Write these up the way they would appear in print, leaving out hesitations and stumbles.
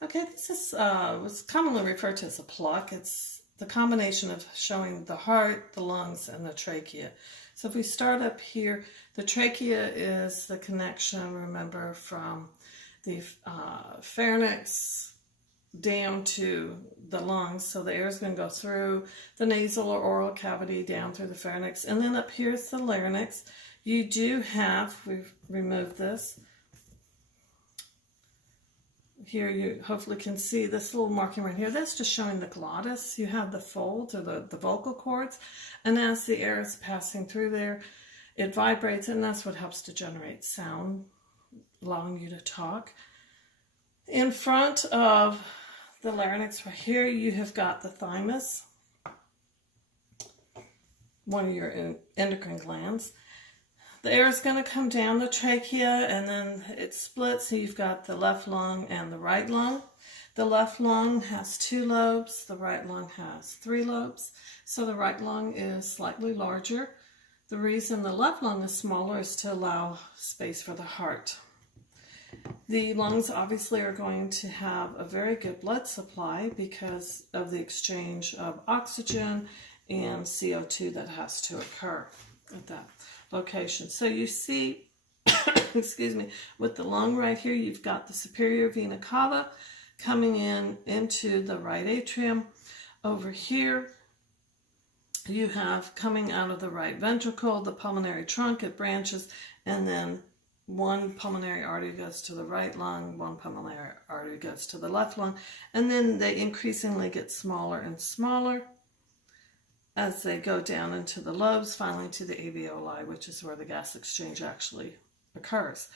Okay, this is what's commonly referred to as a pluck. It's the combination of showing the heart, the lungs, and the trachea. So if we start up here, the trachea is the connection, remember, from the pharynx down to the lungs. So the air is going to go through the nasal or oral cavity down through the pharynx. And then up here is the larynx. You do have, we've removed this, here you hopefully can see this little marking right here. That's just showing the glottis. You have the folds or the vocal cords, and as the air is passing through there, it vibrates, and that's what helps to generate sound, allowing you to talk. In front of the larynx right here, you have got the thymus, one of your endocrine glands. The air is going to come down the trachea, and then it splits, so you've got the left lung and the right lung. The left lung has 2 lobes, the right lung has 3 lobes, so the right lung is slightly larger. The reason the left lung is smaller is to allow space for the heart. The lungs obviously are going to have a very good blood supply because of the exchange of oxygen and CO2 that has to occur at that location. So you see, excuse me, with the lung right here, you've got the superior vena cava coming in into the right atrium. Over here, you have coming out of the right ventricle, the pulmonary trunk, it branches, and then one pulmonary artery goes to the right lung, one pulmonary artery goes to the left lung, and then they increasingly get smaller and smaller as they go down into the lobes, finally to the alveoli, which is where the gas exchange actually occurs.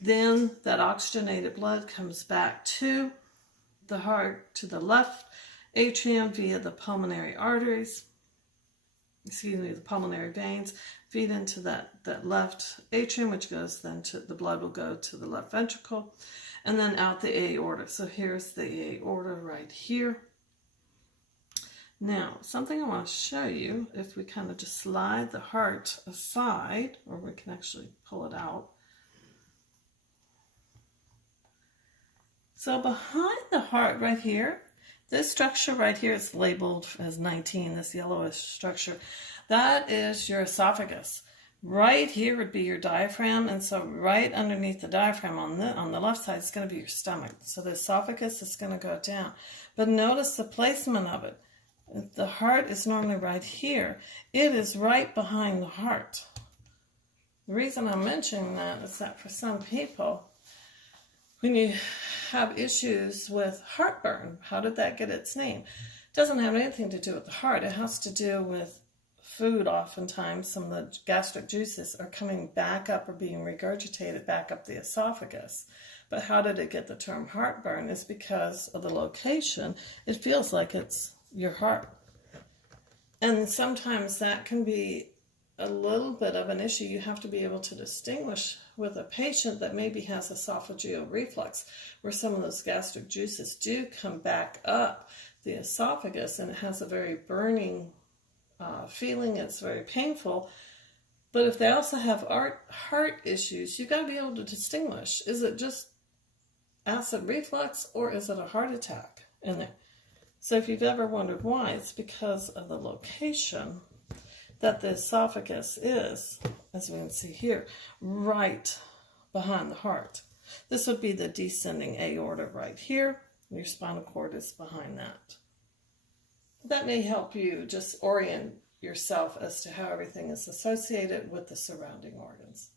Then that oxygenated blood comes back to the heart, to the left atrium via the pulmonary arteries, the pulmonary veins, feed into that left atrium, which goes then to, the blood will go to the left ventricle, and then out the aorta. So here's the aorta right here. Now, something I want to show you, if we kind of just slide the heart aside, or we can actually pull it out. So behind the heart right here, this structure right here is labeled as 19, this yellowish structure. That is your esophagus. Right here would be your diaphragm, and so right underneath the diaphragm on the left side is going to be your stomach. So the esophagus is going to go down. But notice the placement of it. The heart is normally right here. It is right behind the heart. The reason I'm mentioning that is that for some people, when you have issues with heartburn, how did that get its name? It doesn't have anything to do with the heart. It has to do with food. Oftentimes, some of the gastric juices are coming back up or being regurgitated back up the esophagus. But how did it get the term heartburn? Is because of the location. It feels like it's your heart. And sometimes that can be a little bit of an issue. You have to be able to distinguish with a patient that maybe has esophageal reflux, where some of those gastric juices do come back up the esophagus, and it has a very burning feeling. It's very painful. But if they also have heart issues, you've got to be able to distinguish. Is it just acid reflux, or is it a heart attack in there? So if you've ever wondered why, it's because of the location that the esophagus is, as we can see here, right behind the heart. This would be the descending aorta right here. Your spinal cord is behind that. That may help you just orient yourself as to how everything is associated with the surrounding organs.